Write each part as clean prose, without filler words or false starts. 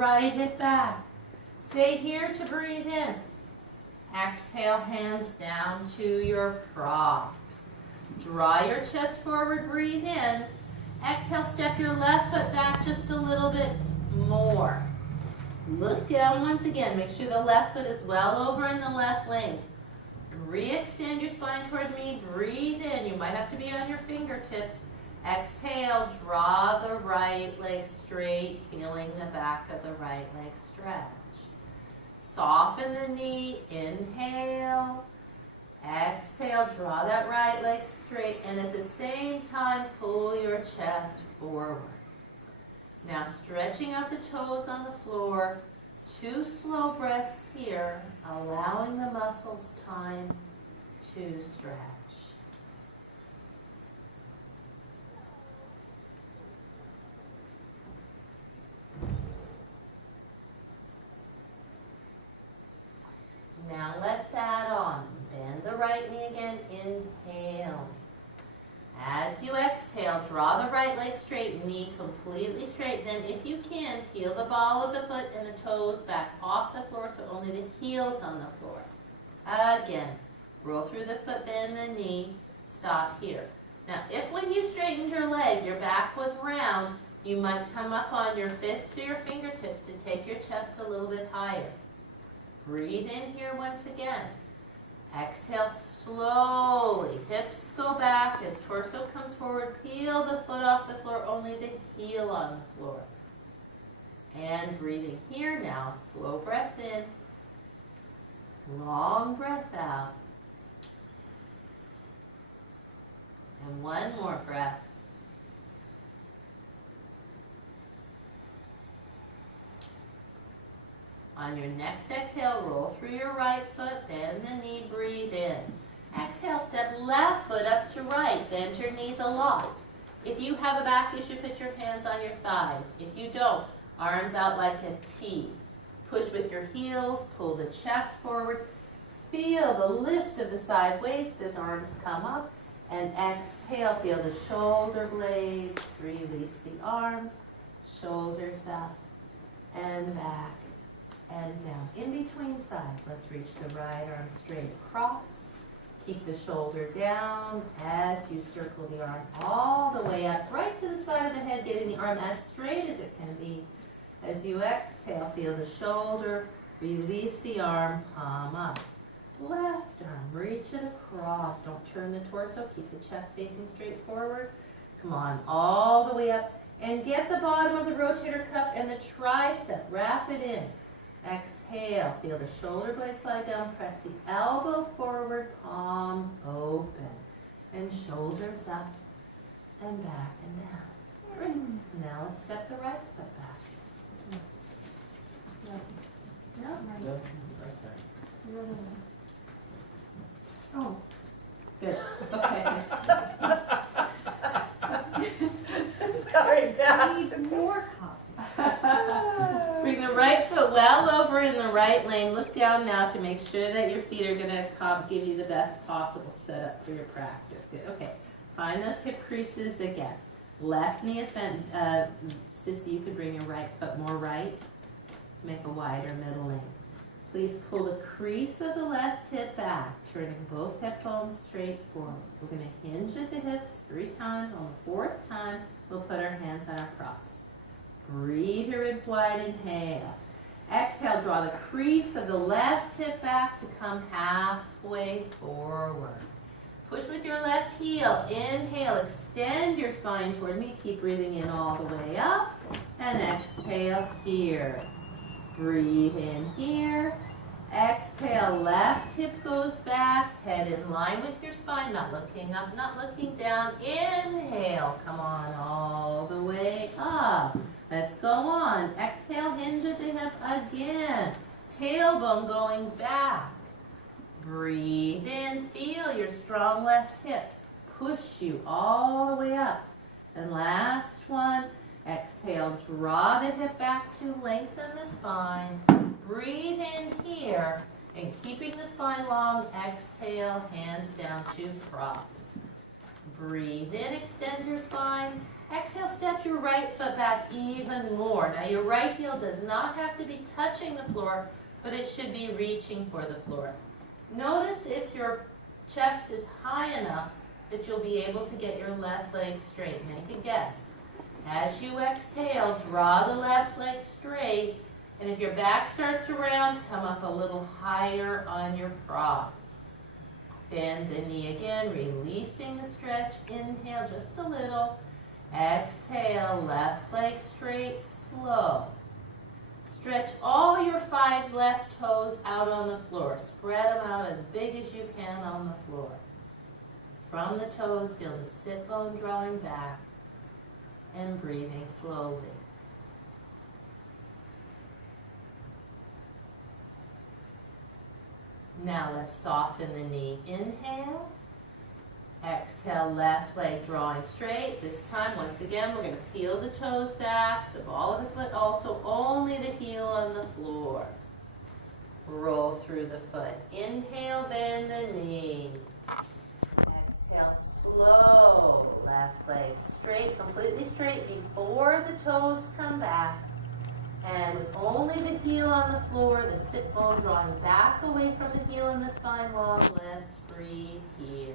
right hip back. Stay here to breathe in. Exhale, hands down to your props. Draw your chest forward, breathe in. Exhale, step your left foot back just a little bit more. Look down once again. Make sure the left foot is well over in the left leg. Re-extend your spine toward me. Breathe in. You might have to be on your fingertips. Exhale, draw the right leg straight, feeling the back of the right leg stretch. Soften the knee. Inhale. Exhale, draw that right leg straight, and at the same time, pull your chest forward. Now stretching out the toes on the floor, 2 slow breaths here, allowing the muscles time to stretch. Now let's add on. Bend the right knee again, inhale. As you exhale, draw the right leg straight, knee completely straight. Then if you can, peel the ball of the foot and the toes back off the floor so only the heel's on the floor. Again, roll through the foot, bend the knee, stop here. Now if when you straightened your leg, your back was round, you might come up on your fists or your fingertips to take your chest a little bit higher. Breathe in here once again. Exhale slowly. Hips go back as torso comes forward. Peel the foot off the floor, only the heel on the floor. And breathing here now. Slow breath in. Long breath out. And one more breath. On your next exhale, roll through your right foot, bend the knee, breathe in. Exhale, step left foot up to right, bend your knees a lot. If you have a back issue, put your hands on your thighs. If you don't, arms out like a T. Push with your heels, pull the chest forward. Feel the lift of the side waist as arms come up. And exhale, feel the shoulder blades, release the arms, shoulders up and back. And down. In between sides, let's reach the right arm straight across. Keep the shoulder down as you circle the arm all the way up, right to the side of the head, getting the arm as straight as it can be. As you exhale, feel the shoulder, release the arm, palm up. Left arm, reach it across. Don't turn the torso, keep the chest facing straight forward. Come on, all the way up. And get the bottom of the rotator cuff and the tricep, wrap it in. Exhale, feel the shoulder blade slide down, press the elbow forward, palm open, and shoulders up and back and down. Now let's step the right foot back. No, right. Oh, good. Okay. Sorry, Dad. Need more coffee. Bring the right foot well over in the right lane. Look down now to make sure that your feet are going to give you the best possible setup for your practice. Good. Okay. Find those hip creases again. Left knee is bent. Sissy, you could bring your right foot more right. Make a wider middle lane. Please pull the crease of the left hip back, turning both hip bones straight forward. We're going to hinge at the hips 3 times. On the 4th time, we'll put our hands on our props. Breathe your ribs wide, inhale. Exhale, draw the crease of the left hip back to come halfway forward. Push with your left heel. Inhale, extend your spine toward me. Keep breathing in all the way up. And exhale here. Breathe in here. Exhale, left hip goes back. Head in line with your spine, not looking up, not looking down. Inhale, come on all the way up. Let's go on. Exhale, hinge at the hip again. Tailbone going back. Breathe in. Feel your strong left hip push you all the way up. And last one. Exhale, draw the hip back to lengthen the spine. Breathe in here. And keeping the spine long, exhale, hands down to props. Breathe in, extend your spine. Exhale, step your right foot back even more. Now your right heel does not have to be touching the floor, but it should be reaching for the floor. Notice if your chest is high enough that you'll be able to get your left leg straight. Make a guess. As you exhale, draw the left leg straight, and if your back starts to round, come up a little higher on your props. Bend the knee again, releasing the stretch. Inhale just a little. Exhale, left leg straight, slow. Stretch all your 5 left toes out on the floor. Spread them out as big as you can on the floor. From the toes, feel the sit bone drawing back and breathing slowly. Now let's soften the knee. Inhale. Exhale, left leg drawing straight. This time, once again, we're going to peel the toes back, the ball of the foot also, only the heel on the floor. Roll through the foot. Inhale, bend the knee. Exhale, slow. Left leg straight, completely straight before the toes come back. And with only the heel on the floor, the sit bone drawing back away from the heel and the spine long, let's breathe here.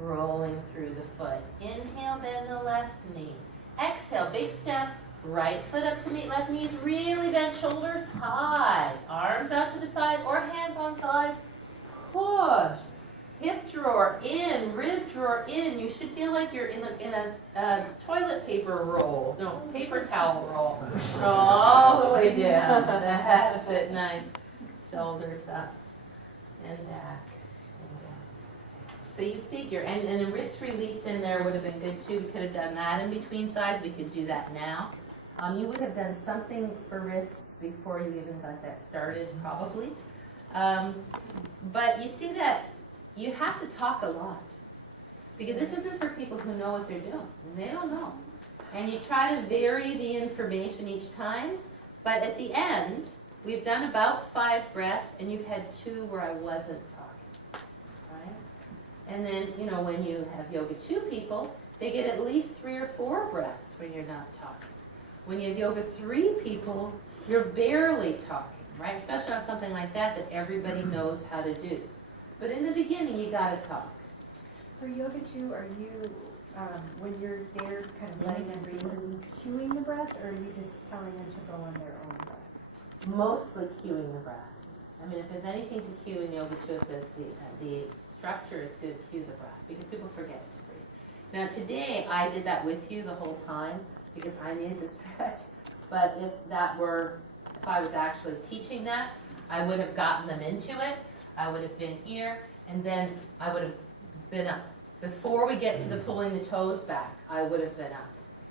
Rolling through the foot. Inhale, bend the left knee. Exhale, big step. Right foot up to meet left knees. Really bend shoulders high. Arms out to the side or hands on thighs. Push. Hip drawer in, rib drawer in. You should feel like you're in a toilet paper roll. No, paper towel roll. All the way down. That's it. Nice. Shoulders up and back. So you figure, and a wrist release in there would have been good too. We could have done that in between sides. We could do that now. You would have done something for wrists before you even got that started, probably. But you see that you have to talk a lot. Because this isn't for people who know what they're doing. They don't know. And you try to vary the information each time. But at the end, we've done about 5 breaths, and you've had 2 where I wasn't talking. Right? And then, you know, when you have Yoga 2 people, they get at least 3 or 4 breaths when you're not talking. When you have Yoga 3 people, you're barely talking, right? Especially on something like that everybody knows how to do. But in the beginning, you gotta talk. For Yoga 2, are you, when you're there, kind of letting them breathe, are you cueing the breath, or are you just telling them to go on their own breath? Mostly cueing the breath. I mean, if there's anything to cue in Yoga 2, the structure is good, cue the breath, because people forget to breathe. Now today, I did that with you the whole time, because I needed to stretch, but if I was actually teaching that, I would have gotten them into it, I would have been here, and then I would have been up. Before we get to the pulling the toes back, I would have been up.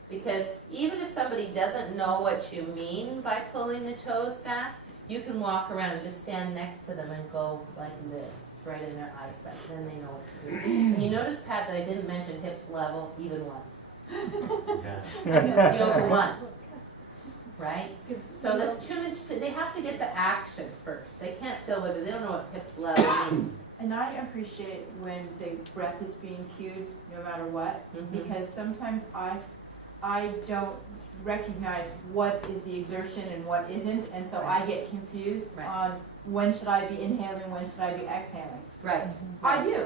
Because even if somebody doesn't know what you mean by pulling the toes back, you can walk around and just stand next to them and go like this, right in their eyesight, then they know what to do. And you notice, Pat, that I didn't mention hips level even once. It's Yoga 1, right? So that's too much, they have to get the action first. They can't feel with it, they don't know what hips level means. And I appreciate when the breath is being cued, no matter what, because sometimes I don't recognize what is the exertion and what isn't, and so I get confused on when should I be inhaling, when should I be exhaling. Right. I do.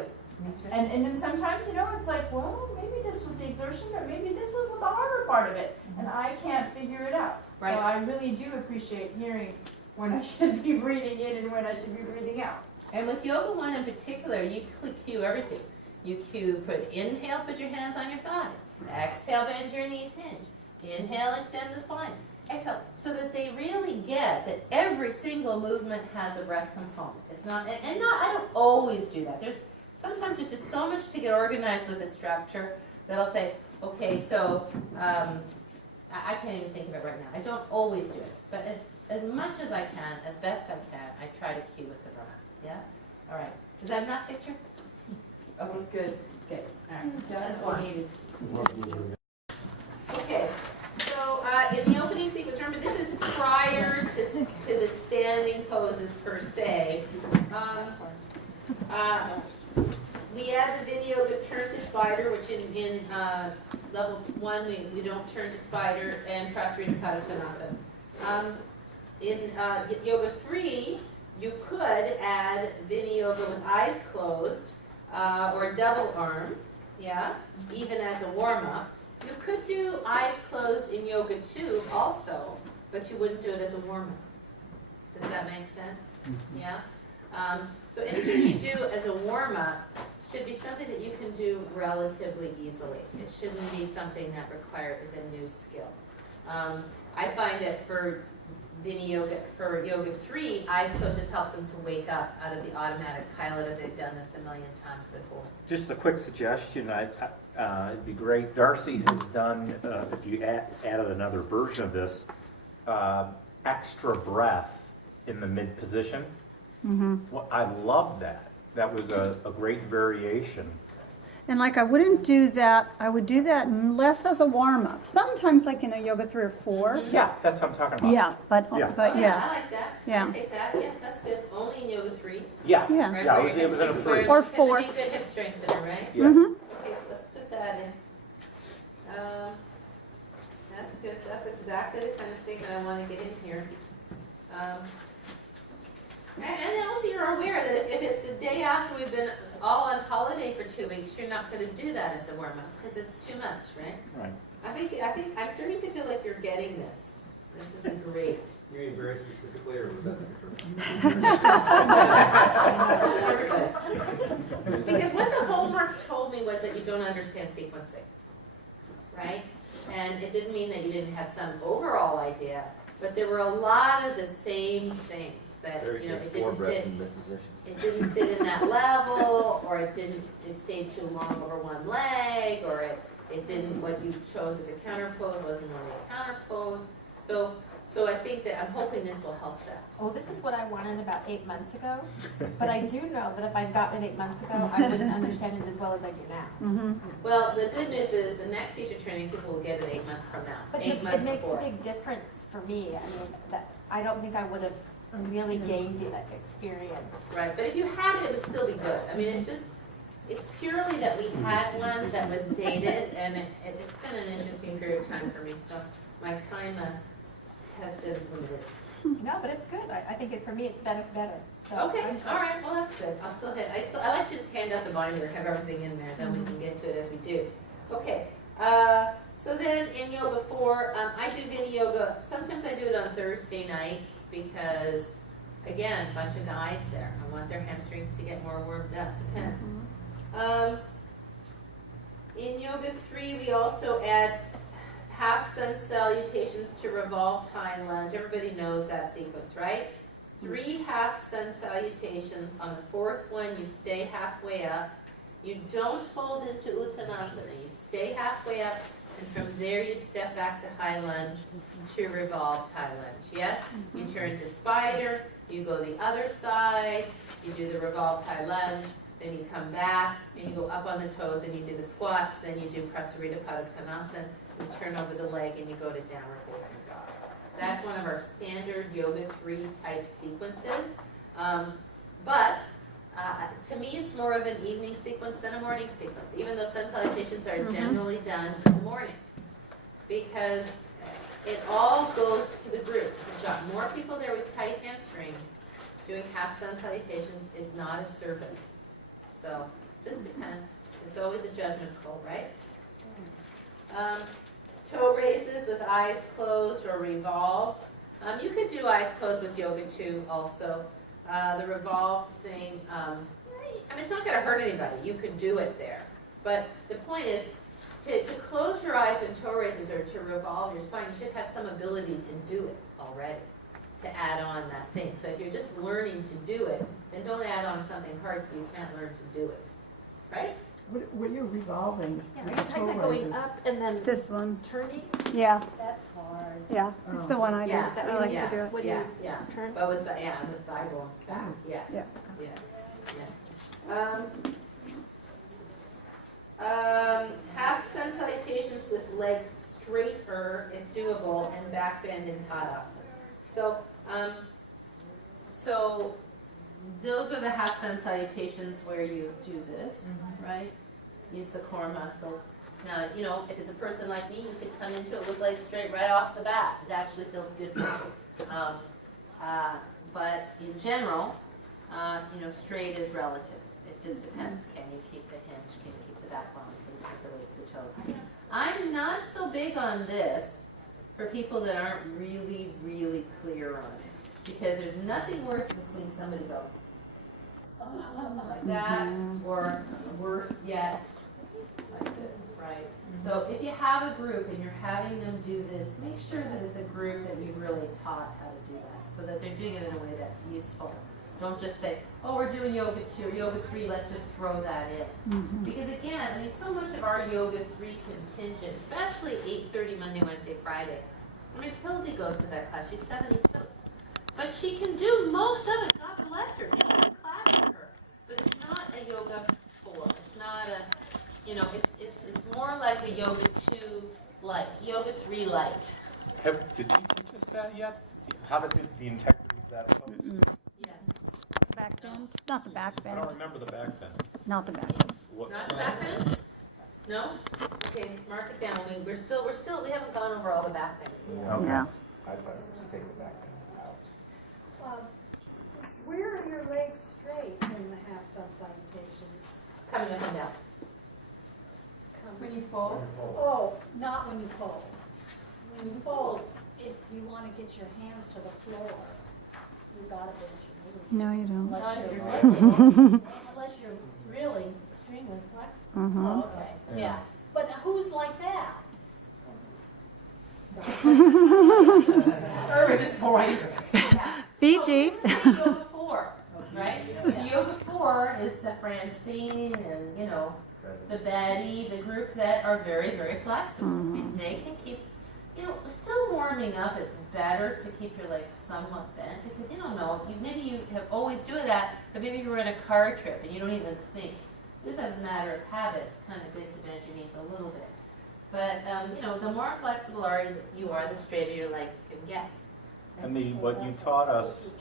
And then sometimes, you know, it's like, well, maybe this was the exertion, or maybe this was the harder part of it, and I can't figure it out. Right. So I really do appreciate hearing when I should be breathing in and when I should be breathing out. And with Yoga 1 in particular, you cue everything. You inhale, put your hands on your thighs. Exhale, bend your knees, hinge. Inhale, extend the spine. Exhale, so that they really get that every single movement has a breath component. It's not, and not, I don't always do that. Sometimes there's just so much to get organized with a structure that I'll say, okay, so, I can't even think of it right now. I don't always do it, but as much as I can, as best I can, I try to cue with the breath. Yeah? All right. Is that enough picture? That was good. Good. All right. That's That's what one. we needed. Okay, so in the opening sequence, remember this is prior to the standing poses per se. We add the Vinyasa turn to spider, which in level 1 we don't turn to spider, and Prasarita Padottanasana. In Yoga 3, you could add Vinyasa with eyes closed or double arm, yeah, even as a warm-up. You could do eyes closed in Yoga 2 also, but you wouldn't do it as a warm-up. Does that make sense? Yeah? So anything you do as a warm-up should be something that you can do relatively easily. It shouldn't be something that requires a new skill. I find that for Yoga 3, eyes closed just helps them to wake up out of the automatic pilot if they've done this a million times before. Just a quick suggestion, it'd be great, Darcy has done, if you added another version of this, extra breath in the mid position. Well, I love that. That was a great variation. And like I wouldn't do that, I would do that less as a warm-up. Sometimes like in a yoga 3 or 4. Yeah, that's what I'm talking about. Yeah, but Yeah. but Oh, yeah. I like that. Yeah. I take that. Yeah, that's good. Only in Yoga 3. Yeah, Yeah. Right, yeah, where it your was in a hips are 3. squared. Or It's a 4. good hip strengthener, right? Yeah. Mhm. Okay, let's put that in. That's good. That's exactly the kind of thing that I want to get in here. And also you're aware that if it's the day after we've been all on holiday for 2 weeks, you're not going to do that as a warm-up because it's too much, right? Right. I think I'm starting to feel like you're getting this. This is great. You mean very specifically, or was that the Because what the homework told me was that you don't understand sequencing, right? And it didn't mean that you didn't have some overall idea, but there were a lot of the same things that, you know, it didn't fit. It didn't fit in that level, or it stayed too long over one leg, or it didn't, what you chose as a counter pose wasn't really a counter pose. So I think that, I'm hoping this will help that. Well, this is what I wanted about 8 months ago, but I do know that if I'd gotten it 8 months ago, I wouldn't understand it as well as I do now. Well, the good news is the next teacher training people will get it 8 months from now, But 8 it months makes before. a big difference for me. I mean, that I don't think I would have really gained that experience. Right, but if you had it, it would still be good. I mean, it's purely that we had one that was dated, and it's been an interesting period of time for me, so my time has been limited. No, but it's good. I think for me, it's better. So Okay, I'm all sorry. right, well, that's good. I'll still hit, I like to just hand out the binder, have everything in there, then we can get to it as we do. Okay, so then in Yoga 4, I do Vinyasa Yoga. Sometimes I do it on Thursday nights because, again, a bunch of guys there. I want their hamstrings to get more warmed up, depends. In Yoga 3, we also add half sun salutations to revolved high lunge. Everybody knows that sequence, right? 3 half sun salutations. On the 4th one, you stay halfway up. You don't fold into Uttanasana. You stay halfway up, and from there you step back to high lunge to revolved high lunge. Yes? You turn to spider. You go the other side. You do the revolved high lunge. Then you come back, and you go up on the toes, and you do the squats. Then you do Prasarita Padottanasana. You turn over the leg, and you go to downward facing dog. That's one of our standard Yoga 3 type sequences. But to me, it's more of an evening sequence than a morning sequence, even though sun salutations are generally done in the morning. Because it all goes to the group. We've got more people there with tight hamstrings. Doing half sun salutations is not a service. So just depends. It's always a judgment call, right? Toe raises with eyes closed or revolved. You could do eyes closed with Yoga 2 also. The revolved thing, I mean, it's not going to hurt anybody. You could do it there. But the point is, to close your eyes in toe raises or to revolve your spine, you should have some ability to do it already, to add on that thing. So if you're just learning to do it, then don't add on something hard so you can't learn to do it. Right? What are you revolving? Yeah, are with you the talking toe about going raises? up and It's then this one. turning? Yeah, That's hard. yeah. It's the one I do. Yeah. Is that I what like you to mean? do it. What do Yeah, you yeah. turn? But with with thigh bones back, yes. Yeah. Yeah. Half sun salutations with legs straighter if doable and back bend in Tadasana. So, so those are the half sun salutations where you do this, right? Use the core muscles. Now, you know, if it's a person like me, you could come into it with legs straight right off the bat. It actually feels good for you. But in general, you know, straight is relative. It just depends. Can you keep the hinge? Can you keep the backbone? Can you keep the weight to the toes? I'm not so big on this for people that aren't really, really clear on it. Because there's nothing worse than seeing somebody go, oh, like that, or worse yet, like this, right? So if you have a group and you're having them do this, make sure that it's a group that you've really taught how to do that, so that they're doing it in a way that's useful. Don't just say, oh, we're doing yoga 2 or yoga 3, let's just throw that in. Because again, I mean, so much of our yoga 3 contingent, especially 8:30 Monday, Wednesday, Friday. I mean, Hildy goes to that class, she's 72. But she can do most of it, God bless her, it's a good class for her. But it's not a yoga 4, it's not a, you know, it's more like a yoga 2 light, yoga 3 light. Did you teach us that yet? How to do the integrity of that pose? Yes. Back bend, not the back I bend, don't remember the back bend. not the back bend. What? Not the back bend? No? Okay, mark it down. I mean, we haven't gone over all the back bends yet. Okay. Yeah. I thought it was take the back bend out. Where are your legs straight in the half sun salutations? Coming up and down. When you fold, Oh, not when you fold. When you fold, if you want to get your hands to the floor, you gotta bend your knees. No, you don't. Unless you're really extremely flexible. Mhm. Oh, okay, yeah. But who's like that? Irving just point. Fiji. Yoga 4, right? So yoga 4 is the Francine and, you know, the Betty, the group that are very, very flexible. And they can keep, you know, still warming up. It's better to keep your legs somewhat bent because you don't know. Maybe you have always doing that, but maybe you were in a car trip and you don't even think. It's just a matter of habit. It's kind of good to bend your knees a little bit. But, you know, the more flexible you are, the straighter your legs can get. And what you taught us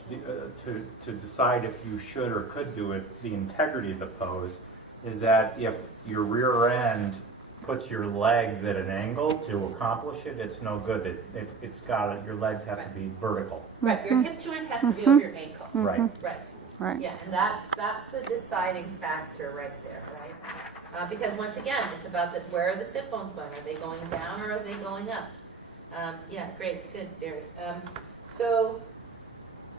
to decide if you should or could do it, the integrity of the pose, is that if your rear end puts your legs at an angle to accomplish it, it's no good. Your legs have to be vertical. Right, your hip joint has to be over your ankle. Right. Right. Right. Yeah, and that's the deciding factor right there, right? Because once again, it's about where are the sit bones going? Are they going down or are they going up? Yeah, great, good, Barry.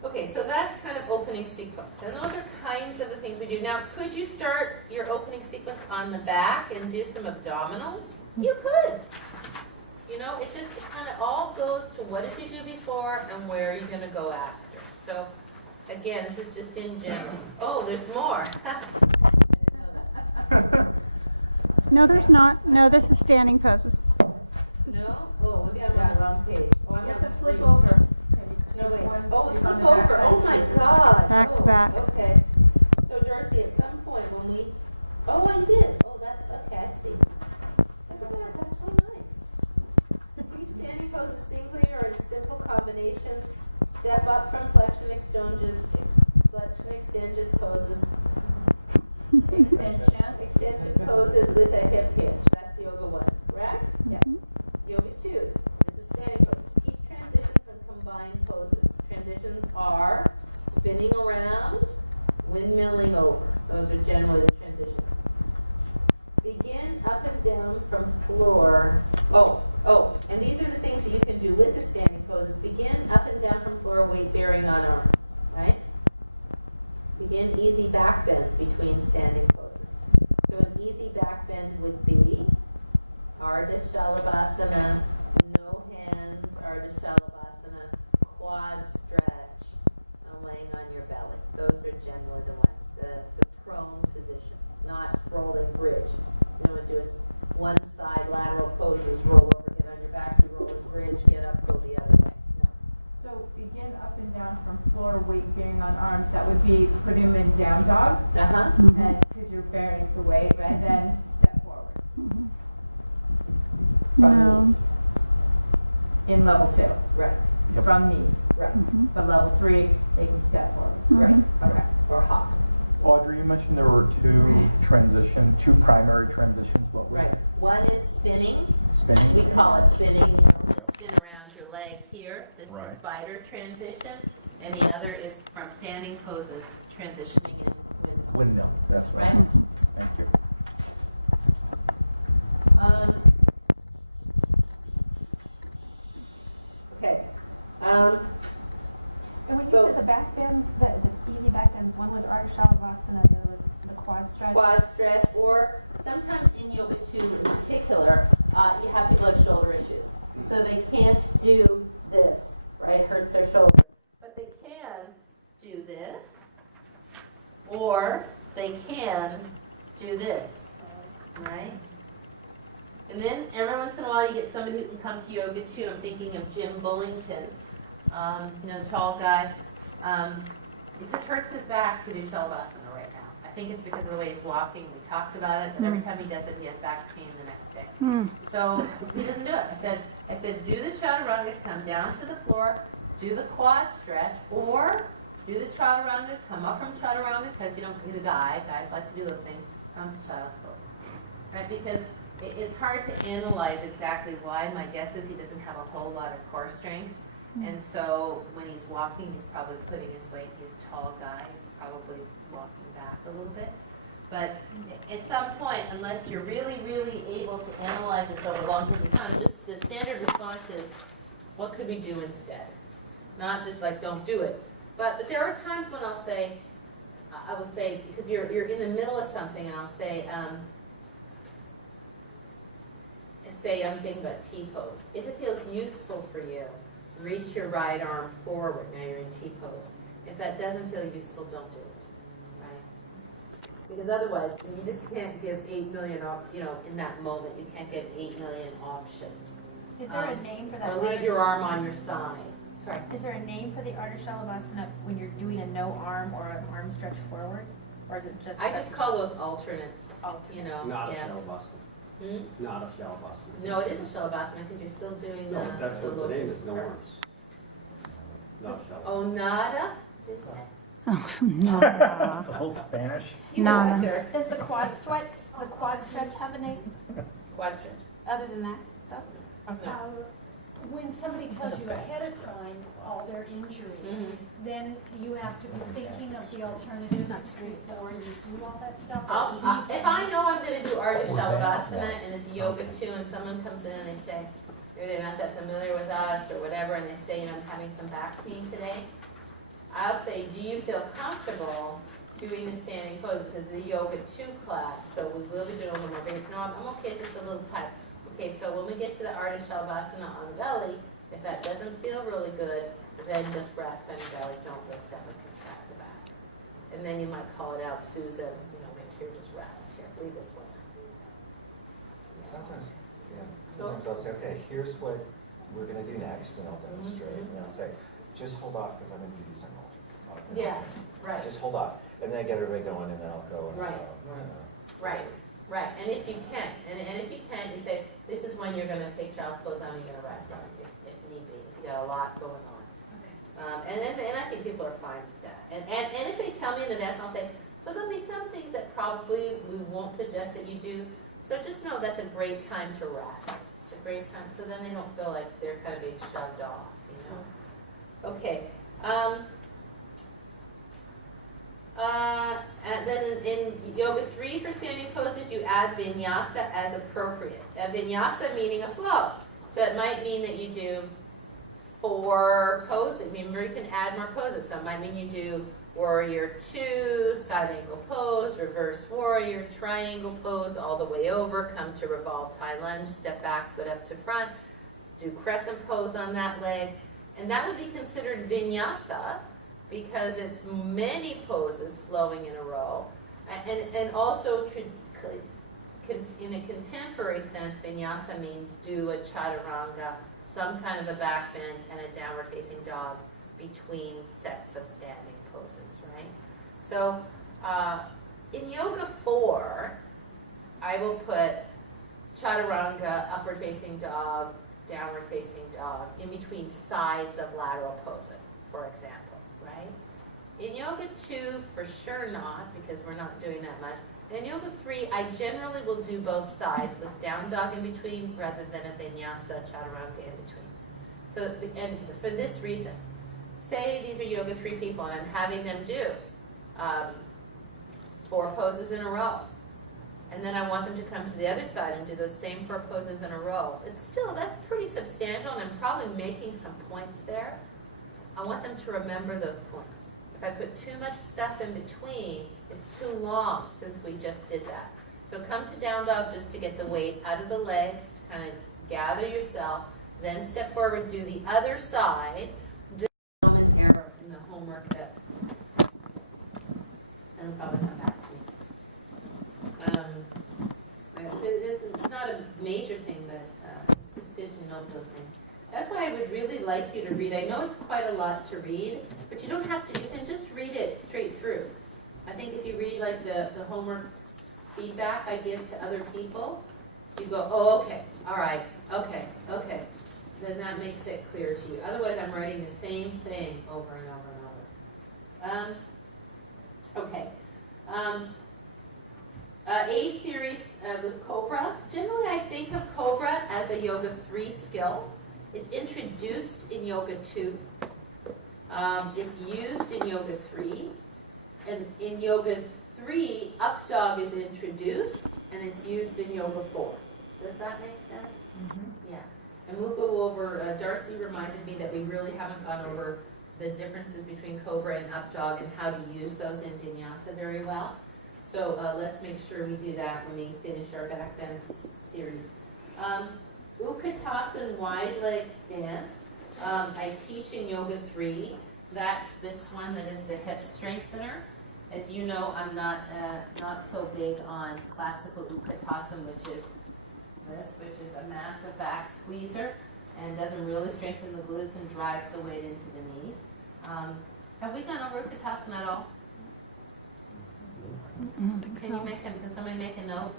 Okay, so that's kind of opening sequence, and those are kinds of the things we do. Now, could you start your opening sequence on the back and do some abdominals? You could. You know, it kind of all goes to what did you do before and where are you going to go after. So, again, this is just in general. Oh, there's more. No, there's not. No, this is standing poses. No? Oh, maybe I'm on the wrong page. Oh, I'm you have to on flip 3. over. No, wait. One Oh, is flip on the back over. side Oh, my too. God. Back to Oh, back. Okay. So, Darcy, at some point when we... Oh, I did. Oh, that's... Okay, I see. Look at that. That's so nice. Do you standing poses singly or in simple combinations? Step up from flexion extensions poses. Extension poses with a hip hinge. That's yoga 1, correct? Yes. Yoga 2. This is standing poses. Teach transitions and combined poses. Transitions are spinning around, windmilling over. Those are generally the transitions. Begin up and down from floor. Oh, and these are the things that you can do with the standing poses. Begin up and down from floor, weight bearing on arms, right? Begin easy back bends between standing poses. So an easy back bend would be Ardha Shalabhasana, no hands, Ardha Shalabhasana, quad stretch, and laying on your belly. Those are generally the ones, the prone positions, not rolling bridge. You don't want to do one side lateral poses, roll over, get on your back, you roll a bridge, get up, go the other way. So begin up and down from floor, weight bearing on arms. That would be put him in down dog, Uh-huh. and because you're bearing the weight, and then step forward. From No. knees. in level 2, Right, from knees, right, but level 3, they can step forward. right, Okay. or hop. Audrey, you mentioned there were two primary transitions. What were Right, one is spinning, spinning? we call it spinning, you know, spin around your leg here, this is the Right. spider transition, and the other is from standing poses, transitioning in windmill. Windmill, that's right. Right? Thank you. Okay, And when you So- said the back bends, the easy back bends, one was Ardha Shalabhasana, the other was the quad stretch. quad stretch, or sometimes in yoga too, in particular, you have people have shoulder issues. So they can't do this, right? It hurts their shoulder. But they can do this, or they can do this, right? And then every once in a while you get somebody who can come to yoga too. I'm thinking of Jim Bullington, tall guy. It just hurts his back to do Shalabhasana right now. I think it's because of the way he's walking. We talked about it, but every time he does it, he has back pain the next day. So he doesn't do it. I said, do the chaturanga, come down to the floor, do the quad stretch, or do the chaturanga, come up from chaturanga, because you don't, he's a guy, guys like to do those things, come to child's pose. Right, because it's hard to analyze exactly why. My guess is he doesn't have a whole lot of core strength. And so when he's walking, he's probably putting his weight, he's a tall guy, he's probably walking back a little bit. But at some point, unless you're really, really able to analyze this over long periods of time, just the standard response is, what could we do instead? Not just like, don't do it. But there are times when I'll say, I will say, because you're in the middle of something, and I'll say, I'm thinking about T-pose. If it feels useful for you, reach your right arm forward. Now you're in T-pose. If that doesn't feel useful, don't do it, right? Because otherwise, you just can't give 8 million, in that moment, you can't give 8 million options. Is there a name for that? Or leave your arm on your side. Sorry. Is there a name for the Ardha Shalabhasana when you're doing a no arm or an arm stretch forward? Or is it just? I just call those alternates, Not a yeah. Shalabhasana. Hmm? Not a Shalabhasana. No, it is a Shalabhasana because you're still doing the. No, that's the what the name locust is, no part. arms. Not Shalabhasana. Oh, nada? Did you say? Oh, no. Old Spanish? You Nada. know, sir. Does the quad stretch have a name Quad stretch. other than that, though? No. When somebody tells you ahead of time all their injuries, Mhm. then you have to be thinking of the alternatives before you do all that stuff. If I know I'm going to do Ardha Shalabhasana and it's yoga too, and someone comes in and they say, they're not that familiar with us or whatever, and they say, I'm having some back pain today, I'll say, do you feel comfortable doing the standing pose? Because it's a yoga 2 class, so we will be doing a little more basic. No, I'm okay, it's just a little tight. Okay, so when we get to the Ardha Shalabhasana on the belly, if that doesn't feel really good, then just rest on your belly, don't lift up and contract the back. And then you might call it out, Susan, make sure you just rest here, breathe this way. Sometimes, So- sometimes I'll say, okay, here's what we're gonna do next, and I'll demonstrate, and I'll say, just hold off, because I'm gonna give you some alternate. Yeah, right. Just hold off, and then I get everybody going, and then I'll go and. Right. Right, right, and if you can, and if you can, you say, this is when you're gonna take child's pose on, you're gonna rest on it, if need be, if you got a lot going on. And I think people are fine with that. And if they tell me in advance, I'll say, so there'll be some things that probably we won't suggest that you do, so just know that's a great time to rest. It's a great time, so then they don't feel like they're kind of being shoved off, Okay, and then in yoga 3 for standing poses, you add vinyasa as appropriate. A vinyasa meaning a flow. So it might mean that you do 4 poses. Remember, you can add more poses. So it might mean you do warrior 2, side angle pose, reverse warrior, triangle pose, all the way over, come to revolved high lunge, step back, foot up to front, do crescent pose on that leg. And that would be considered vinyasa, because it's many poses flowing in a row. And also, in a contemporary sense, vinyasa means do a chaturanga, some kind of a back bend, and a downward facing dog between sets of standing poses, right? So in yoga 4, I will put chaturanga, upward facing dog, downward facing dog, in between sides of lateral poses, for example, right? In yoga 2, for sure not, because we're not doing that much. In yoga 3, I generally will do both sides with down dog in between rather than a vinyasa chaturanga in between. So, and for this reason, say these are yoga 3 people and I'm having them do 4 poses in a row. And then I want them to come to the other side and do those same 4 poses in a row. It's still, that's pretty substantial, and I'm probably making some points there. I want them to remember those points. If I put too much stuff in between, it's too long since we just did that. So come to down dog just to get the weight out of the legs, to kind of gather yourself, then step forward, do the other side. This is a common error in the homework that, and it'll probably come back to me. It's not a major thing, but it's just good to know those things. That's why I would really like you to read. I know it's quite a lot to read, but you don't have to. You can just read it straight through. I think if you read like the homework feedback I give to other people, you go, oh, okay, all right, okay, okay. Then that makes it clear to you. Otherwise, I'm writing the same thing over and over and over. Okay. A series with Cobra. Generally, I think of Cobra as a Yoga 3 skill. It's introduced in Yoga 2. It's used in Yoga 3. And in Yoga 3, Up Dog is introduced, and it's used in Yoga 4. Does that make sense? Mm-hmm. Yeah. And we'll go over, Darcy reminded me that we really haven't gone over the differences between Cobra and Up Dog and how to use those in Vinyasa very well. So let's make sure we do that when we finish our back bend series. Utkatasana wide leg stance. I teach in Yoga 3. That's this one that is the hip strengthener. As you know, I'm not so big on classical Utkatasana, which is this, which is a massive back squeezer and doesn't really strengthen the glutes and drives the weight into the knees. Have we gone over Utkatasana at all? I don't think Can so. you can somebody make a note?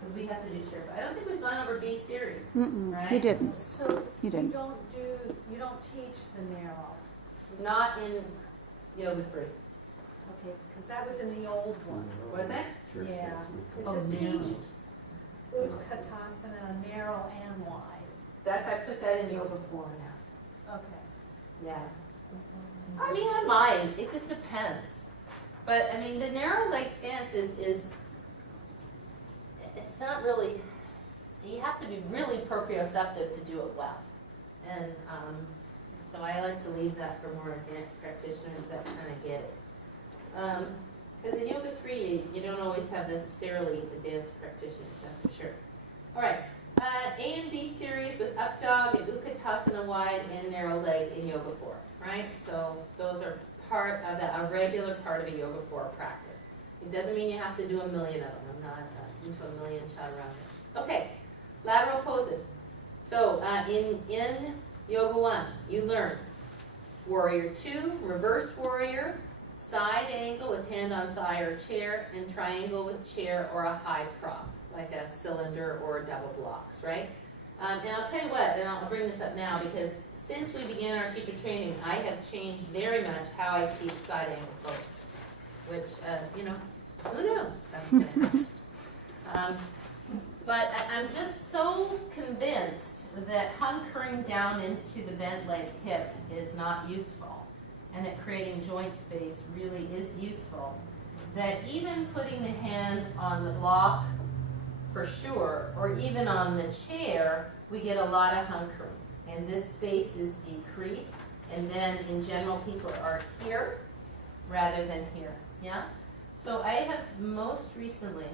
Because we have to do Sherpa. I don't think we've gone over B series, Mm-mm, right? you didn't. So You you didn't. you don't teach the narrow. Not in Yoga 3. Okay, because that was in the old one. Was it? Sure, Yeah. It Oh, says narrow. teach Utkatasana narrow and wide. I put that in Yoga 4 now. Okay. Yeah. I mean, I might. It just depends. But I mean, the narrow leg stance is it's not really. You have to be really proprioceptive to do it well, and so I like to leave that for more advanced practitioners that kind of get it. Because in Yoga 3, you don't always have necessarily advanced practitioners. That's for sure. All right. A and B series with Up Dog and Utkatasana wide and narrow leg in Yoga 4, right? So those are part of a regular part of a Yoga 4 practice. It doesn't mean you have to do a million of them. I'm not into a million chaturangas. Okay, lateral poses. So in Yoga 1, you learn Warrior 2, reverse warrior, side angle with hand on thigh or chair, and triangle with chair or a high prop, like a cylinder or double blocks, right? And I'll tell you what, and I'll bring this up now because since we began our teacher training, I have changed very much how I teach side angle pose, which, who knew that was going to happen? But I'm just so convinced that hunkering down into the bent leg hip is not useful, and that creating joint space really is useful, that even putting the hand on the block for sure, or even on the chair, we get a lot of hunkering. And this space is decreased, and then in general people are here rather than here, yeah? So I have most recently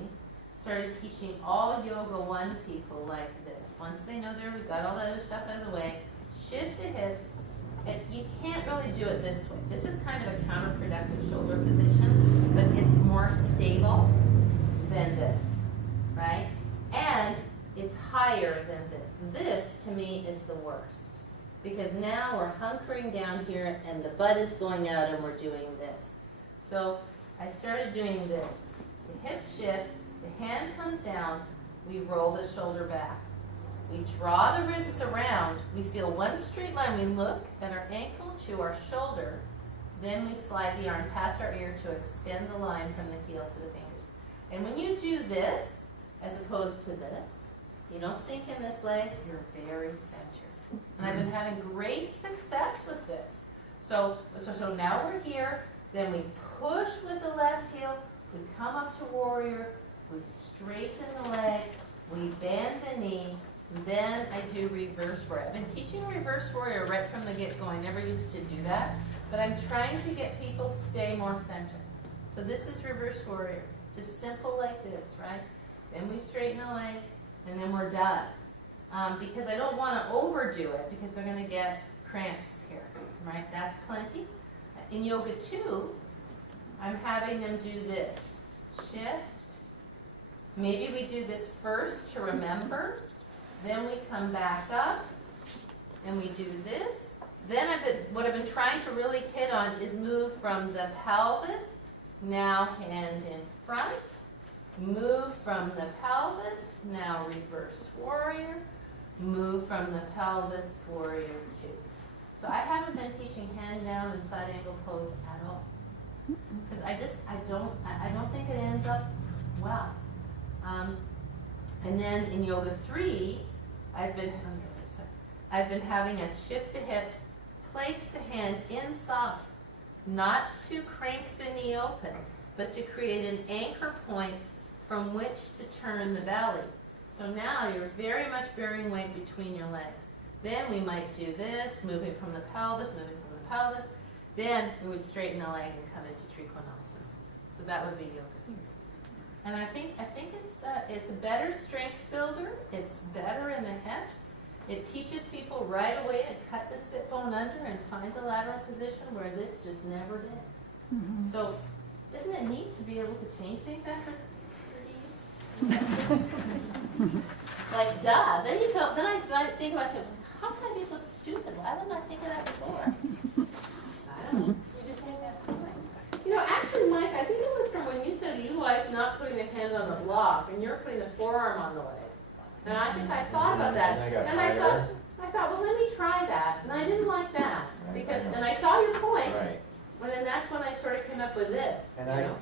started teaching all Yoga 1 people like this. Once they know we've got all the other stuff out of the way, shift the hips, and you can't really do it this way. This is kind of a counterproductive shoulder position, but it's more stable than this, right? And it's higher than this. This, to me, is the worst. Because now we're hunkering down here and the butt is going out and we're doing this. So I started doing this. The hips shift, the hand comes down, we roll the shoulder back. We draw the ribs around. We feel one straight line. We look at our ankle to our shoulder. Then we slide the arm past our ear to extend the line from the heel to the fingers. And when you do this, as opposed to this, you don't sink in this leg, you're very centered. And I've been having great success with this. So now we're here, then we push with the left heel, we come up to warrior, we straighten the leg, we bend the knee, then I do reverse warrior. I've been teaching reverse warrior right from the get-go. I never used to do that, but I'm trying to get people stay more centered. So this is reverse warrior, just simple like this, right? Then we straighten the leg, and then we're done. Because I don't want to overdo it, because they're going to get cramps here, right? That's plenty. In yoga 2, I'm having them do this. Shift. Maybe we do this first to remember. Then we come back up, and we do this. Then what I've been trying to really hit on is move from the pelvis, now hand in front. Move from the pelvis, now reverse warrior. Move from the pelvis, warrior 2. So I haven't been teaching hand down and side angle pose at all. Because I don't think it ends up well. And then in yoga 3, I've been having us shift the hips, place the hand inside, not to crank the knee open, but to create an anchor point from which to turn the belly. So now you're very much bearing weight between your legs. Then we might do this, moving from the pelvis, Then we would straighten the leg and come into Trikonasana. So that would be yoga. And I think it's a better strength builder. It's better in the hip. It teaches people right away to cut the sit bone under and find the lateral position where this just never did. So isn't it neat to be able to change things after 30 years? Like, duh. Then I think about it, how can I be so stupid? Why didn't I think of that before? I don't know. We just had that time. You know, actually, Mike, I think it was from when you said you like not putting the hand on the block and you're putting the forearm on the leg. And I think I thought about that. And I thought, well, let me try that. And I didn't like that. Because, and I saw your point. Right. And then that's when I sort of came up with this. And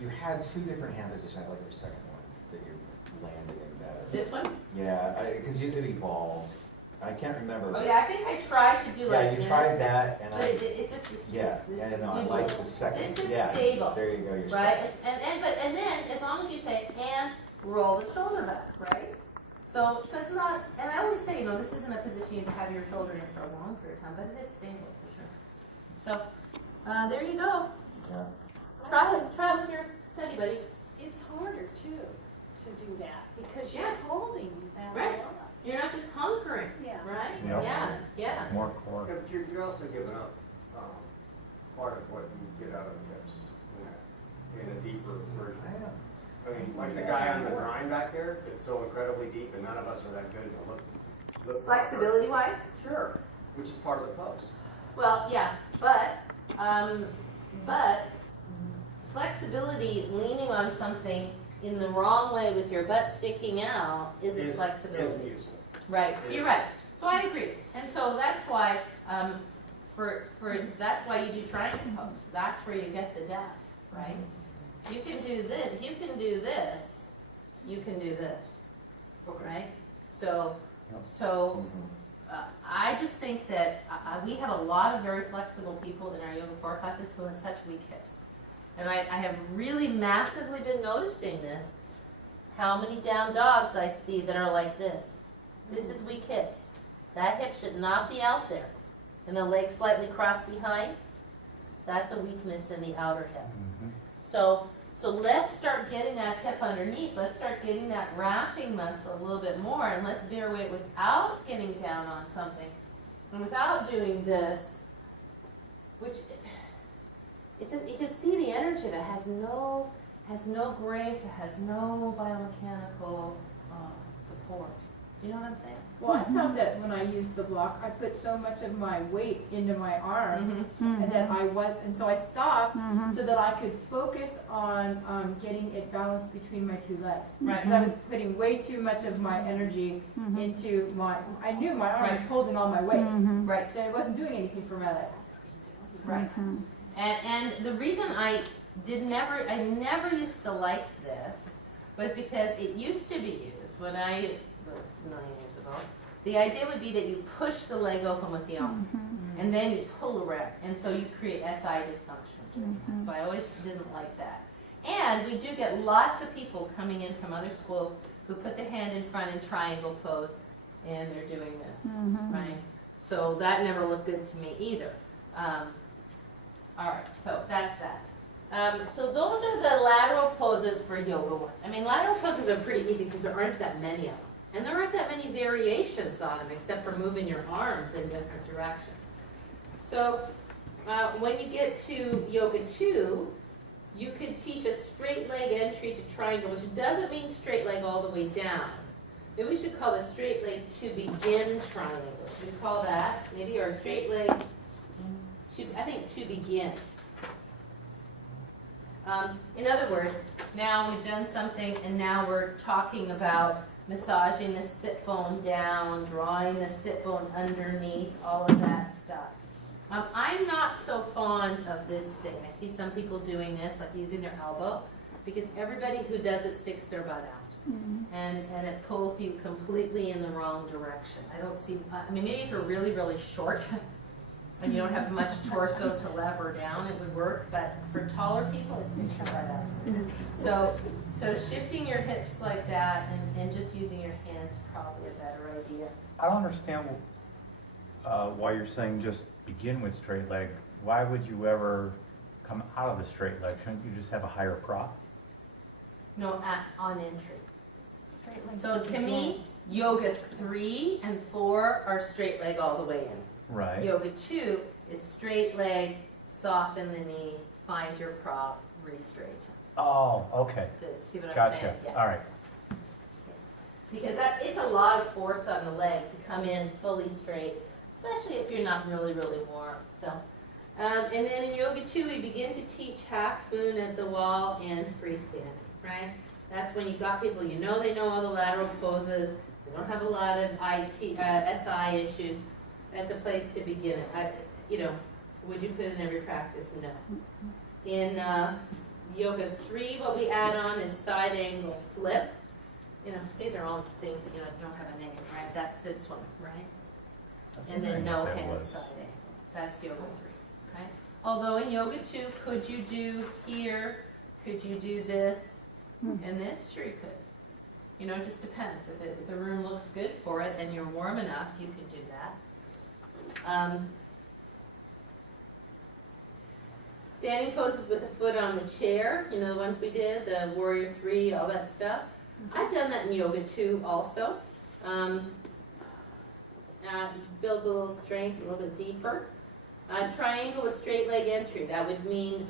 you had two different hand positions. I like your second one, that you landed in better. This one? Yeah, because it evolved. I can't remember. Oh yeah, I think I tried to do like this. Yeah, you tried that, and But it just is. I like the second. This is yes, stable. There you go. Your Right, second. and then as long as you say and roll the shoulder back, right? So it's not. And I always say, this isn't a position you can have your shoulder in for a long period of time, but it is stable for sure. So there you go. Yeah. Try it with your study buddy. It's harder too, to do that, because you're Yeah. holding that Right. a lot. You're not just hunkering, Yeah. right? Yeah. Yeah. More core. Yeah, but you're also giving up part of what you get out of the hips in a deeper version. I mean, like the guy on the grind back there, it's so incredibly deep, and none of us are that good to look Flexibility wise. Sure, which is part of the pose. Well, yeah, but flexibility, leaning on something in the wrong way with your butt sticking out isn't flexibility. Isn't useful. Right, so you're right. So I agree. And so that's why, that's why you do triangle pose. That's where you get the depth, right? You can do this, you can do this, you can do this, right? So I just think that we have a lot of very flexible people in our yoga 4 classes who have such weak hips. And I have really massively been noticing this. How many down dogs I see that are like this. This is weak hips. That hip should not be out there. And the leg slightly crossed behind, that's a weakness in the outer hip. So let's start getting that hip underneath. Let's start getting that wrapping muscle a little bit more, and let's bear weight without getting down on something and without doing this, which it's just, you can see the energy that has no grace, it has no biomechanical support. Do you know what I'm saying? Well, I found that when I used the block, I put so much of my weight into my arm, and then and so I stopped so that I could focus on getting it balanced between my two legs. Right. Because I was putting way too much of my energy into I knew my arm was holding all my weight, Right. so I wasn't doing anything for my legs. Right. And the reason I never used to like this was because it used to be used when a million years ago. The idea would be that you push the leg open with the arm, and then you pull around, and so you create SI dysfunction. So I always didn't like that. And we do get lots of people coming in from other schools who put the hand in front in triangle pose, and they're doing this, right? So that never looked good to me either. All right, so that's that. So those are the lateral poses for yoga one. I mean, lateral poses are pretty easy because there aren't that many of them. And there aren't that many variations on them except for moving your arms in different directions. So when you get to Yoga 2, you could teach a straight leg entry to triangle, which doesn't mean straight leg all the way down. Maybe we should call it straight leg to begin triangle. We call that maybe, or straight leg to, I think, to begin. In other words, now we've done something and now we're talking about massaging the sit bone down, drawing the sit bone underneath, all of that stuff. I'm not so fond of this thing. I see some people doing this, like using their elbow, because everybody who does it sticks their butt out. And it pulls you completely in the wrong direction. I don't see, I mean, maybe if you're really, really short and you don't have much torso to lever down, it would work, but for taller people, it sticks your butt out. So shifting your hips like that and just using your hands is probably a better idea. I don't understand why you're saying just begin with straight leg. Why would you ever come out of the straight leg? Shouldn't you just have a higher prop? No, on entry. Straight leg So to begin. me, yoga 3 and 4 are straight leg all the way in. Right. Yoga 2 is straight leg, soften the knee, find your prop, re-straighten. Oh, okay. See what I'm Gotcha. saying? Yeah. All right. Because it's a lot of force on the leg to come in fully straight, especially if you're not really, really warm. So, and then in Yoga 2, we begin to teach half moon at the wall and freestanding, right? That's when you've got people, you know they know all the lateral poses, they don't have a lot of SI issues. That's a place to begin it. Would you put it in every practice? No. In Yoga 3, what we add on is side angle flip. These are all things that, don't have a name, right? That's this one, right? And then no hand side angle. That's Yoga 3, right? Although in Yoga 2, could you do here? Could you do this and this? Sure you could. It just depends. If the room looks good for it and you're warm enough, you could do that. Standing poses with a foot on the chair, the ones we did, the Warrior 3, all that stuff. I've done that in Yoga 2 also. Builds a little strength, a little bit deeper. Triangle with straight leg entry. That would mean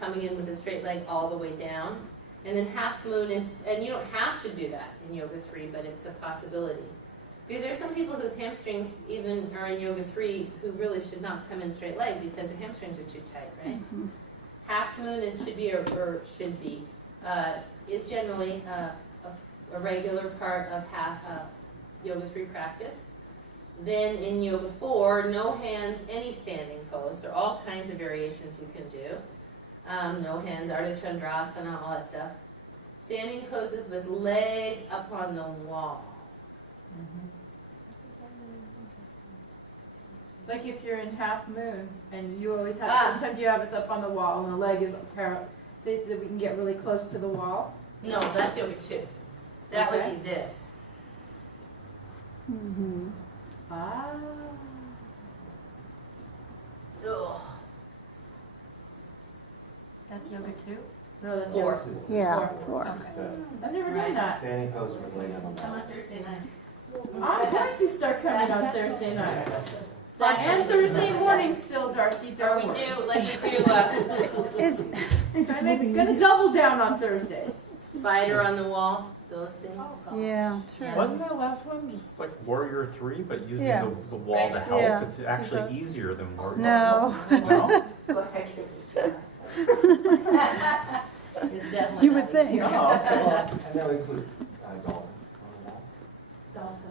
coming in with a straight leg all the way down. And then half moon is, and you don't have to do that in Yoga 3, but it's a possibility. Because there are some people whose hamstrings even are in Yoga 3 who really should not come in straight leg because their hamstrings are too tight, right? Half moon is is generally a regular part of Yoga 3 practice. Then in Yoga 4, no hands, any standing pose. There are all kinds of variations you can do. No hands, Ardha Chandrasana, all that stuff. Standing poses with leg up on the wall. Like if you're in half moon and you always have, sometimes you have us up on the wall and the leg is parallel, so that we can get really close to the wall. No, that's Yoga 2. That would be this. Ah. Ugh. That's Yoga 2? No, that's 4. This is the Yeah, step four. one. This is I've never Right. done the that. standing pose with leg on the Come wall. on Thursday night. I'm going to start coming on Thursday nights. That's And it. Thursday morning still, Darcy, Or don't we worry. do, like we do Is, I'm gonna double down on Thursdays. spider on the wall. those things. Yeah, true. Wasn't that last one just like Warrior 3, but using Yeah. the wall to help? Yeah. It's actually easier than Warrior. No. No? Go ahead, give it a try. It's definitely You would not think. easier. Oh, okay. And that would include dolphin on the wall? Dolphin.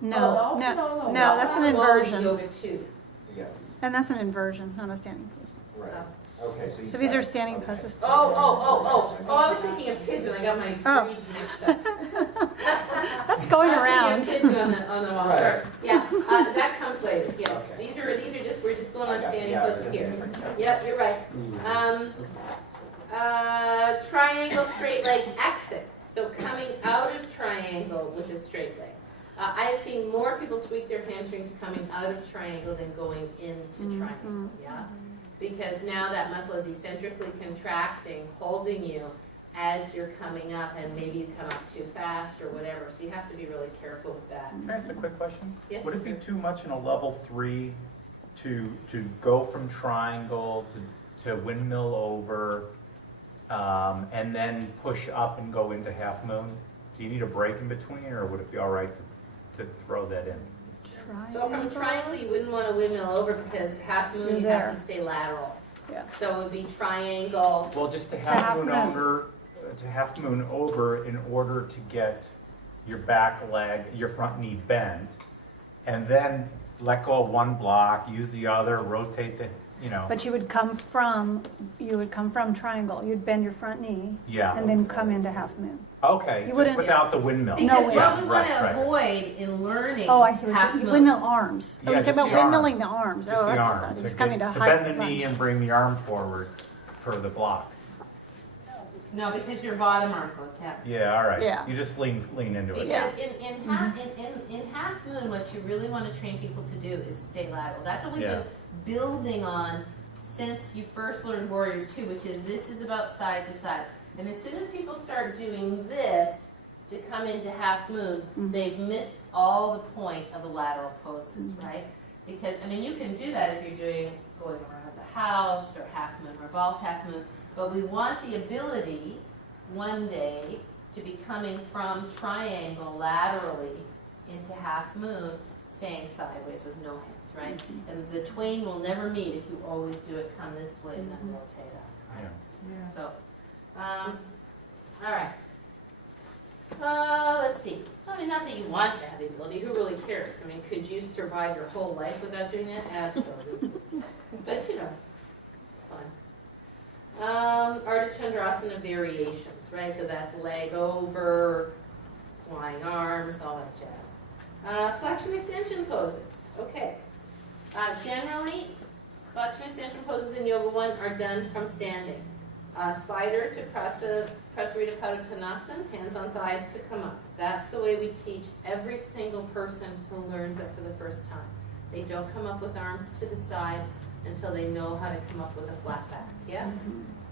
No, Oh, no, dolphin, no, that's an Dolphin on the wall is inversion. Yoga too. Yes, And that's an inversion, not a standing pose. right. Okay, so you. So these are standing okay. poses. Oh, I was thinking of pigeon, I got my Oh. breeds mixed up. That's going I was around. thinking of pigeon on the wall, Right. sorry. Yeah, that comes later, yes. Okay. These are just, we're just going on I got you. standing Yeah, poses it's here. different. Yep, you're right. Triangle, straight leg exit. So coming out of triangle with a straight leg. I have seen more people tweak their hamstrings coming out of triangle than going into triangle, yeah? Because now that muscle is eccentrically contracting, holding you as you're coming up, and maybe you come up too fast or whatever. So you have to be really careful with that. Can I ask a quick question? Yes, Would it be sir. too much in a level 3 to go from triangle to windmill over, and then push up and go into half moon? Do you need a break in between, or would it be all right to throw that in? So from triangle, you wouldn't want to windmill over because half moon, You're you there. have to stay lateral. Yeah. So it would be triangle. Well, just to half half moon moon. over, in order to get your back leg, your front knee bent, and then let go of one block, use the other, rotate the, But you would come from triangle. You'd bend your front knee yeah. and then come into half moon. Okay, You just wouldn't- without the windmill. Because No, what we want to right. avoid in learning Oh, I see half what you, moon. windmill arms. Oh, Yeah, you said just about the arm. windmilling the arms. Just Oh, the I arm, thought it to, was coming get, to to height. bend the knee and bring the arm forward for the block. No, because your bottom arm goes down. Yeah, all right. Yeah. You just lean into it. Because in half moon, what you really want to train people to do is stay lateral. That's what we've Yeah. been building on since you first learned Warrior 2, which is this is about side to side. And as soon as people start doing this to come into half moon, they've missed all the point of the lateral poses, right? Because, I mean, you can do that if you're going around the house or half moon, revolved half moon, but we want the ability one day to be coming from triangle laterally into half moon, staying sideways with no hands, right? And the twain will never meet if you always do it come this way and then rotate up, right? Yeah. So, all right. Let's see. I mean, not that you want to have the ability. Who really cares? I mean, could you survive your whole life without doing that? Absolutely. But it's fun. Ardha Chandrasana variations, right? So that's leg over, flying arms, all that jazz. Flexion extension poses. Okay. Generally, flexion extension poses in Yoga 1 are done from standing. Spider to Prasarita Padottanasana, hands on thighs to come up. That's the way we teach every single person who learns it for the first time. They don't come up with arms to the side until they know how to come up with a flat back. Yeah?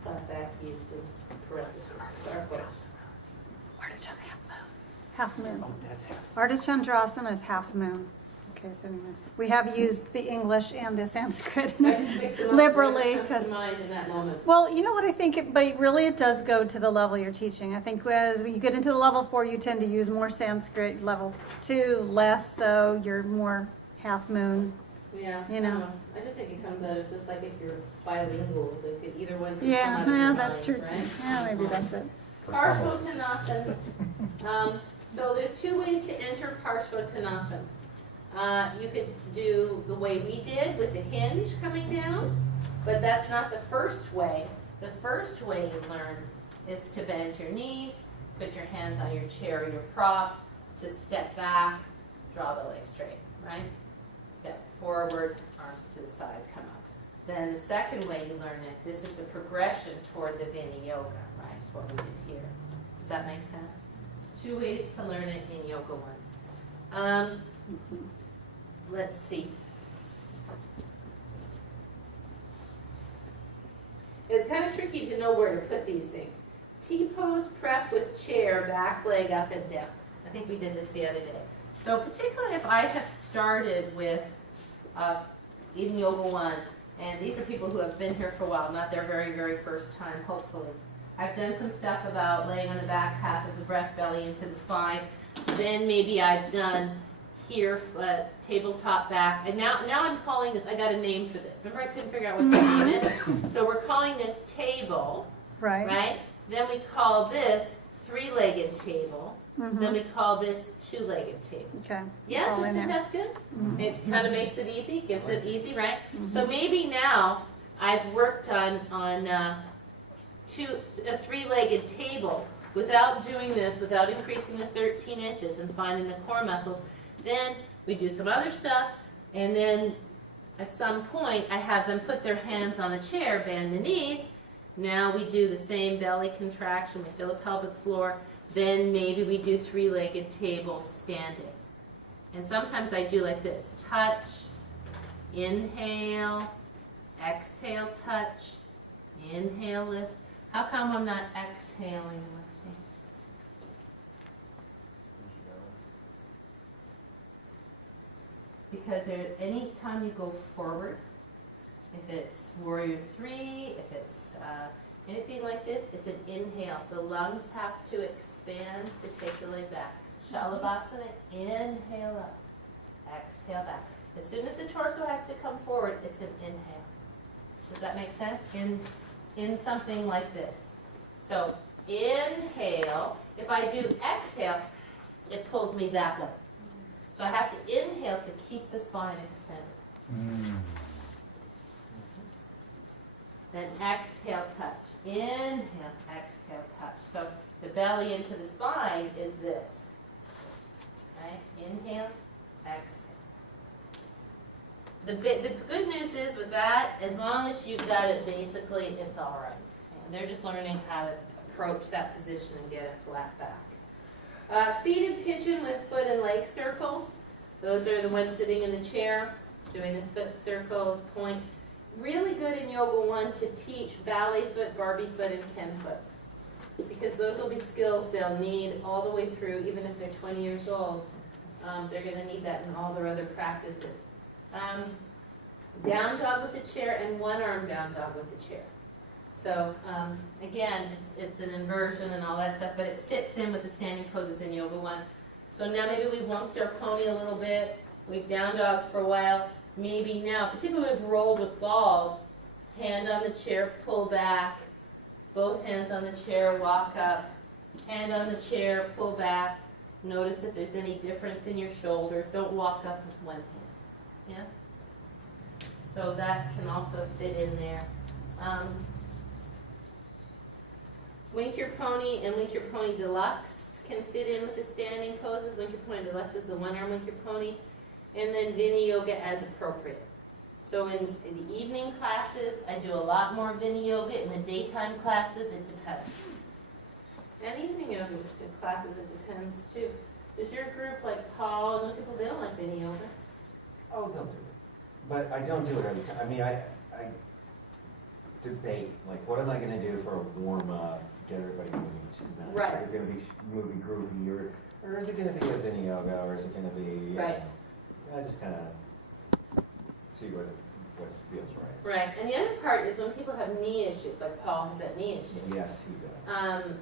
Flat back used in parentheses. Our quotes. Half moon. Oh, that's half. Ardha Chandrasana is half moon. Okay, so anyway, we have used the English and the Sanskrit I just mix them up liberally whatever comes because. to mind in that moment. Well, you know what I think, but it does go to the level you're teaching. I think as you get into the level 4, you tend to use more Sanskrit. Level 2, less so. You're more half moon. Yeah, You know. I just think it comes out of just like if you're bilingual, it could either one could come Yeah, out of your yeah, that's mind, true. right? Yeah, maybe that's it. For some of us. Parshvottanasana. So there's 2 ways to enter Parshvottanasana. You could do the way we did with the hinge coming down, but that's not the first way. The first way you learn is to bend your knees, put your hands on your chair or your prop, to step back, draw the leg straight, right? Step forward, arms to the side, come up. Then the second way you learn it, this is the progression toward the Vinyasa, right? It's what we did here. Does that make sense? 2 ways to learn it in Yoga 1. Let's see. It's kind of tricky to know where to put these things. T-pose prep with chair, back leg up and down. I think we did this the other day. So particularly if I have started with in Yoga 1, and these are people who have been here for a while, not their very, very first time, hopefully. I've done some stuff about laying on the back half of the breath belly into the spine. Then maybe I've done here, tabletop back. And now I'm calling this, I got a name for this. Remember I couldn't figure out what to name it? So we're calling this table, Right. right? Then we call this three-legged table. Then we call this two-legged table. Okay. Yes, all I in think there. that's good. It kind of makes it easy, gives it easy, right? So maybe now I've worked on a three-legged table without doing this, without increasing the 13 inches and finding the core muscles. Then we do some other stuff, and then at some point I have them put their hands on the chair, bend the knees. Now we do the same belly contraction, we feel the pelvic floor. Then maybe we do three-legged table standing. And sometimes I do like this, touch, inhale, exhale, touch, inhale, lift. How come I'm not exhaling, lifting? Because any time you go forward, if it's warrior three, if it's anything like this, it's an inhale. The lungs have to expand to take the leg back. Shalabhasana, inhale up, exhale back. As soon as the torso has to come forward, it's an inhale. Does that make sense? In something like this. So inhale. If I do exhale, it pulls me that way. So I have to inhale to keep the spine extended. Then exhale, touch. Inhale, exhale, touch. So the belly into the spine is this. Right? Inhale, exhale. The good news is with that, as long as you've got it basically, it's all right. And they're just learning how to approach that position and get a flat back. Seated pigeon with foot and leg circles. Those are the ones sitting in the chair, doing the foot circles, point. Really good in Yoga 1 to teach ballet foot, Barbie foot, and Ken foot. Because those will be skills they'll need all the way through, even if they're 20 years old. They're going to need that in all their other practices. Down dog with the chair and one arm down dog with the chair. So again, it's an inversion and all that stuff, but it fits in with the standing poses in Yoga 1. So now maybe we've wonked our pony a little bit, we've down dogged for a while. Maybe now, particularly if we've rolled with balls, hand on the chair, pull back, both hands on the chair, walk up, hand on the chair, pull back. Notice if there's any difference in your shoulders. Don't walk up with one hand. Yeah? So that can also fit in there. Wink Your Pony and Wink Your Pony Deluxe can fit in with the standing poses. Wink Your Pony Deluxe is the one arm Wink Your Pony. And then Vini Yoga as appropriate. So in the evening classes, I do a lot more Vini Yoga. In the daytime classes, it depends. And evening yoga classes, it depends too. Is your group like Paul and those people, they don't like Vini Yoga? Oh, they'll do it. But I don't do it every time. I mean, I debate, like, what am I gonna do for a warm-up, get everybody moving tonight? Right. Is it gonna be movie groovy, or is it gonna be a Vini Yoga, or is it gonna be, Right. I just kinda see what feels right. Right, and the other part is when people have knee issues, like Paul has that knee issue. Yes, he does.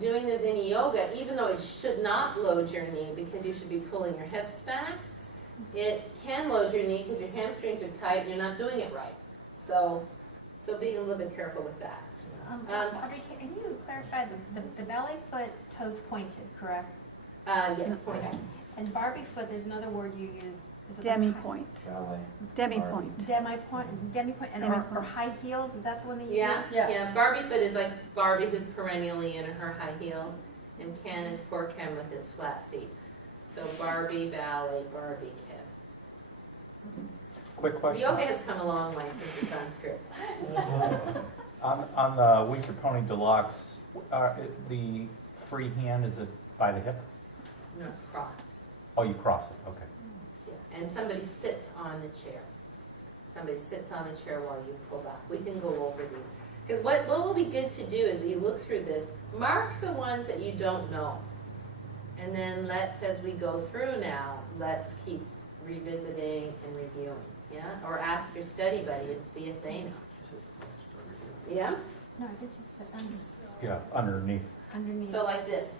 Doing the Vini Yoga, even though it should not load your knee because you should be pulling your hips back, it can load your knee because your hamstrings are tight and you're not doing it right. So being a little bit careful with that. Audrey, can you clarify the ballet foot toes pointed, correct? Yes, point. Okay. And Barbie foot, there's another word you use. Is it Demi-point. Ballet. Demi-point. Demi-point, and or high heels, is that the one that you use? Yeah. Barbie foot is like Barbie who's perennially in her high heels, and Ken is poor Ken with his flat feet. So Barbie, ballet, Barbie, Ken. Quick question. Yoga has come a long way since the Sanskrit. On the Wink Your Pony Deluxe, the free hand, is it by the hip? No, it's crossed. Oh, you cross it, okay. Yeah. And somebody sits on the chair. Somebody sits on the chair while you pull back. We can go over these. Because what will be good to do is you look through this, mark the ones that you don't know. And then as we go through now, let's keep revisiting and reviewing. Yeah? Or ask your study buddy and see if they know. Yeah? No, I think she said Yeah, underneath. underneath. So like this.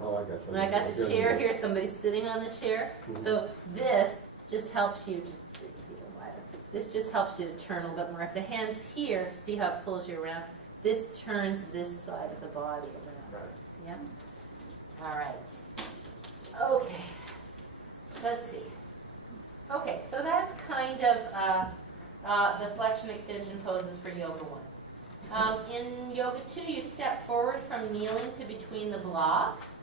Oh, I got you. And I got the chair here, somebody's sitting on the chair. So this just helps you to, this just helps you to turn a little bit more. If the hand's here, see how it pulls you around? This turns this side of the body around. Yeah? All right. Okay. Let's see. Okay, so that's kind of the flexion extension poses for Yoga 1. In Yoga 2, you step forward from kneeling to between the blocks.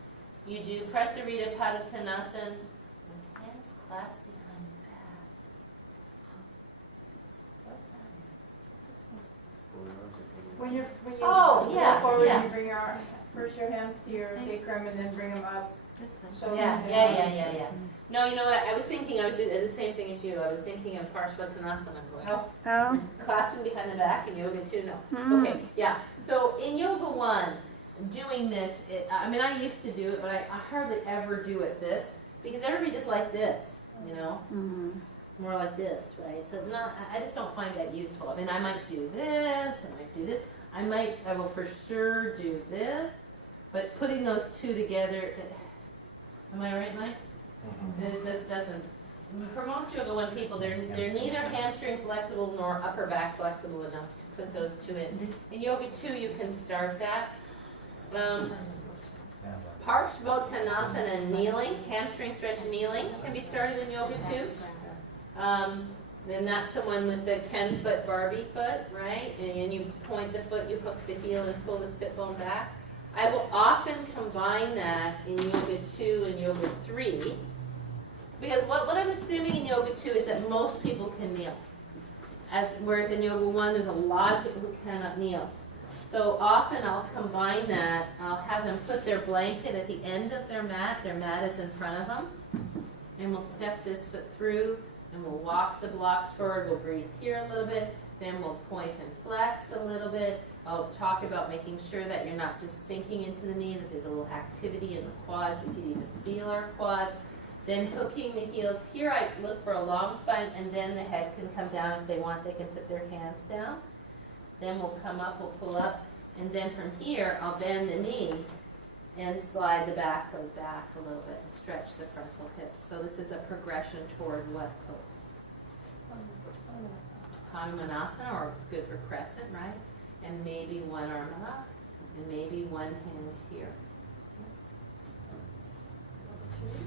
You do Prasarita Padottanasana with hands clasped behind the back. What's that? When you Oh, go yeah, forward, yeah. you bring first your hands to your sacrum and then bring them up. This thing. Shoulders Yeah. down. No, you know what? I was thinking, I was doing the same thing as you. I was thinking of Parshvattanasana. Oh, Oh, Clasping behind the back in Yoga 2, no. mm. Okay, yeah. So in Yoga 1, doing this, I mean, I used to do it, but I hardly ever do it this, because everybody just like this, you know? Mhm. More like this, right? So I just don't find that useful. I mean, I might do this, I might do this. I will for sure do this, but putting those two together, am I right, Mike? This doesn't, for most Yoga 1 people, they're neither hamstring flexible nor upper back flexible enough to put those two in. In Yoga 2, you can start that. Parshvattanasana and kneeling, hamstring stretch kneeling can be started in Yoga 2. Then that's the one with the Ken foot, Barbie foot, right? And you point the foot, you hook the heel and pull the sit bone back. I will often combine that in Yoga 2 and Yoga 3. Because what I'm assuming in Yoga 2 is that most people can kneel. Whereas in Yoga 1, there's a lot of people who cannot kneel. So often I'll combine that. I'll have them put their blanket at the end of their mat. Their mat is in front of them. And we'll step this foot through and we'll walk the blocks forward. We'll breathe here a little bit. Then we'll point and flex a little bit. I'll talk about making sure that you're not just sinking into the knee, that there's a little activity in the quads. We can even feel our quads. Then hooking the heels. Here I look for a long spine, and then the head can come down. If they want, they can put their hands down. Then we'll come up, we'll pull up, and then from here, I'll bend the knee and slide the back leg back a little bit and stretch the frontal hips. So this is a progression toward what pose? Hanumanasana, or it's good for crescent, right? And maybe one arm up, and maybe one hand here.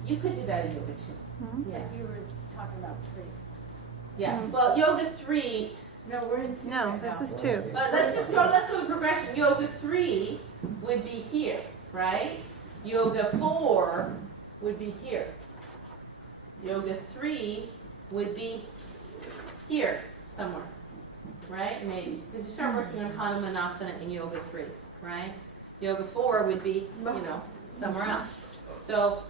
You could do that in Yoga 2. Mhm. Yeah. You were talking about 3. Yeah. Mhm. Well, Yoga 3, no, we're in two No, right this now. is 2. but let's go with progression. Yoga 3 would be here, right? Yoga 4 would be here. Yoga 3 would be here somewhere, right? Maybe. Because you start working on Hanumanasana in Yoga 3, right? Yoga 4 would be, somewhere else. So,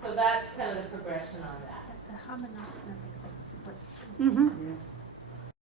so that's kind of the progression on that. The Hamanasana looks like split. Mhm.